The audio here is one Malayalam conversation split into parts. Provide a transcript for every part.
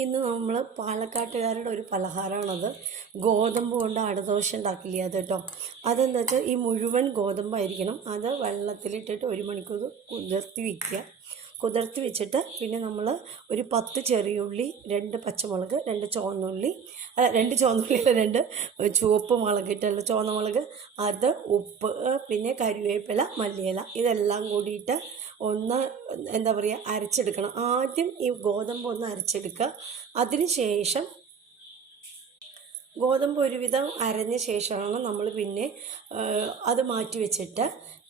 ഇന്ന് നമ്മൾ പാലക്കാട്ടുകാരുടെ ഒരു പലഹാരമാണത്. ഗോതമ്പ് കൊണ്ട് അടദോശ ഉണ്ടാക്കില്ല അത് കേട്ടോ. അതെന്താ വെച്ചാൽ ഈ മുഴുവൻ ഗോതമ്പായിരിക്കണം. അത് വെള്ളത്തിലിട്ടിട്ട് 1 മണിക്കൂർ കുതിർത്തി വെച്ചിട്ട് പിന്നെ നമ്മൾ ഒരു 10 ചെറിയുള്ളി, 2 പച്ചമുളക്, 2 ചുവന്നുള്ളി, 2 ചുവന്നുള്ളിയിൽ 2 ചുവപ്പ് മുളകിട്ടുള്ള ചുവന്ന മുളക്, അത് ഉപ്പ്, പിന്നെ കരിവേപ്പില, മല്ലിയില, ഇതെല്ലാം കൂടിയിട്ട് ഒന്ന് എന്താ പറയുക അരച്ചെടുക്കണം. ആദ്യം ഈ ഗോതമ്പ് ഒന്ന് അരച്ചെടുക്കുക. അതിന് ശേഷം ഗോതമ്പ് ഒരുവിധം അരഞ്ഞ ശേഷമാണ് നമ്മൾ പിന്നെ അത് മാറ്റി വെച്ചിട്ട്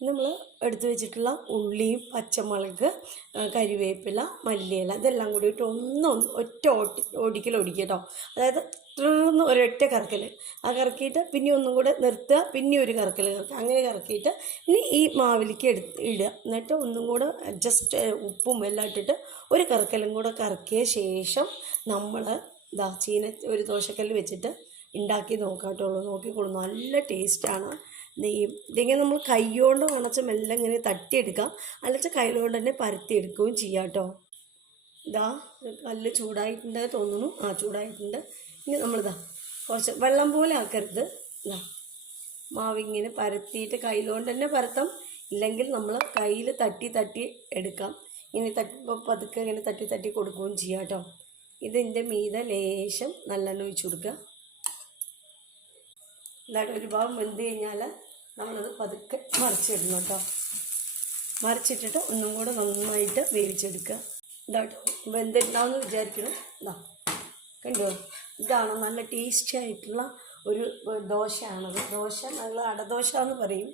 നമ്മൾ എടുത്തു വെച്ചിട്ടുള്ള ഉള്ളിയും പച്ചമുളക്, കരിവേപ്പില, മല്ലിയില ഇതെല്ലാം കൂടിയിട്ട് ഒറ്റ ഓടിക്കൽ കേട്ടോ. അതായത് ഒരൊറ്റ കറക്കൽ, ആ കറക്കിയിട്ട് പിന്നെ ഒന്നും കൂടെ നിർത്തുക, പിന്നെ ഒരു കറക്കൽ കറക്കുക, അങ്ങനെ കറക്കിയിട്ട് ഇനി ഈ മാവിലേക്ക് ഇടുക. എന്നിട്ട് ഒന്നും കൂടെ ജസ്റ്റ് ഉപ്പും എല്ലാം ഇട്ടിട്ട് ഒരു കറക്കലും കൂടെ കറക്കിയ ശേഷം നമ്മൾ ഒരു ദോശക്കല്ല് വെച്ചിട്ട് ഉണ്ടാക്കി നോക്കാട്ടുള്ളൂ. നോക്കിക്കോളൂ, നല്ല ടേസ്റ്റാണ്. നെയ്യും ഇതിങ്ങനെ നമ്മൾ കൈകൊണ്ട് വണച്ച് മെല്ലെ ഇങ്ങനെ തട്ടിയെടുക്കാം, അല്ലച്ച കൈകൊണ്ട് തന്നെ പരത്തിയെടുക്കുകയും ചെയ്യാം കേട്ടോ. കല്ല് ചൂടായിട്ടുണ്ട് തോന്നുന്നു. ചൂടായിട്ടുണ്ട്. ഇനി നമ്മളിതാ കുറച്ച് വെള്ളം പോലെ ആക്കരുത്. മാവിങ്ങനെ പരത്തിയിട്ട് കയ്യിലുകൊണ്ട് തന്നെ പരത്താം, ഇല്ലെങ്കിൽ നമ്മൾ കയ്യിൽ തട്ടി എടുക്കാം. ഇങ്ങനെ പതുക്കെ ഇങ്ങനെ തട്ടി കൊടുക്കുകയും ചെയ്യാം കേട്ടോ. ഇതിൻ്റെ മീതെ ലേശം നല്ലെണ്ണ ഒഴിച്ച് കൊടുക്കുക. എന്നിട്ട് ഒരു ഭാഗം വെന്ത് കഴിഞ്ഞാൽ നമ്മളത് പതുക്കെ മറിച്ചിടണം കേട്ടോ. മറിച്ചിട്ടിട്ട് ഒന്നും കൂടെ നന്നായിട്ട് വേവിച്ചെടുക്കുക. ഇതാട്ടോ വെന്തിട്ടുണ്ടാവുമെന്ന് വിചാരിക്കണം. കണ്ടോ, ഇതാണ് നല്ല ടേസ്റ്റി ആയിട്ടുള്ള ഒരു ദോശയാണത്. ദോശ നമ്മൾ അടദോശ എന്ന് പറയും.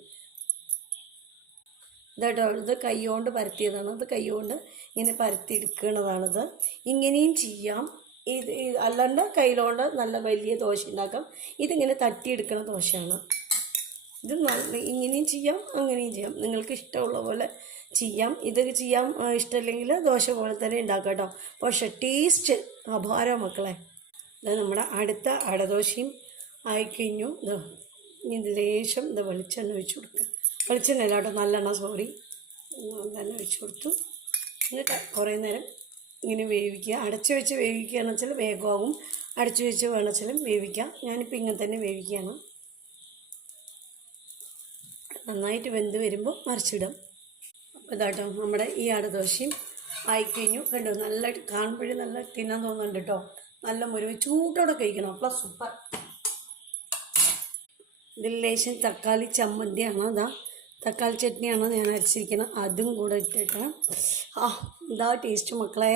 ഇതാട്ടോ, ഇത് കൈകൊണ്ട് പരത്തിയതാണ്. അത് കൈകൊണ്ട് ഇങ്ങനെ പരത്തിയെടുക്കുന്നതാണിത്. ഇങ്ങനെയും ചെയ്യാം. ഇത് അല്ലാണ്ട് കയ്യിലോണ്ട് നല്ല വലിയ ദോശ ഉണ്ടാക്കാം. ഇതിങ്ങനെ തട്ടിയെടുക്കുന്ന ദോശയാണ്. ഇത് ഇങ്ങനെയും ചെയ്യാം, അങ്ങനെയും ചെയ്യാം. നിങ്ങൾക്ക് ഇഷ്ടമുള്ള പോലെ ചെയ്യാം. ഇതൊക്കെ ചെയ്യാൻ ഇഷ്ടമില്ലെങ്കിൽ ദോശ പോലെ തന്നെ ഉണ്ടാക്കാം കേട്ടോ. പക്ഷേ ടേസ്റ്റ് അപാരം മക്കളെ. ഇത് നമ്മുടെ അടുത്ത അടദോശയും ആയിക്കഴിഞ്ഞു. ഇത് ലേശം വെളിച്ചെണ്ണ ഒഴിച്ച് കൊടുക്കുക. വെളിച്ചെണ്ണ അല്ല കേട്ടോ, നല്ലെണ്ണ, നല്ലെണ്ണ ഒഴിച്ച് കൊടുത്തു. എന്നിട്ട് കുറേ നേരം ഇങ്ങനെ വേവിക്കുക. അടച്ചു വെച്ച് വേവിക്കുകയാണെന്ന് വെച്ചാൽ വേഗമാകും. അടച്ചു വെച്ച് വേണമെച്ചാലും വേവിക്കാം. ഞാനിപ്പോൾ ഇങ്ങനെ തന്നെ വേവിക്കുകയാണ്. നന്നായിട്ട് വെന്ത് വരുമ്പോൾ മറിച്ചിടാം. അപ്പോൾ ഇതാട്ടോ നമ്മുടെ ഈ അടദോശയും ആയിക്കഴിഞ്ഞു. കണ്ടോ, നല്ല കാണുമ്പോഴേ നല്ല തിന്നാൻ തോന്നുന്നുണ്ട് കേട്ടോ. നല്ല മുരുവ് ചൂട്ടോടെ കഴിക്കണം. അപ്പോൾ സൂപ്പർ. ഇതിൽ ലേശം തക്കാളി ചമ്മന്തിയാണ്. തക്കാളി ചട്നിയാണ് ഞാൻ അരച്ചിരിക്കുന്നത്. അതും കൂടെ ഇട്ടിട്ട് എന്താ ടേസ്റ്റ് മക്കളെ.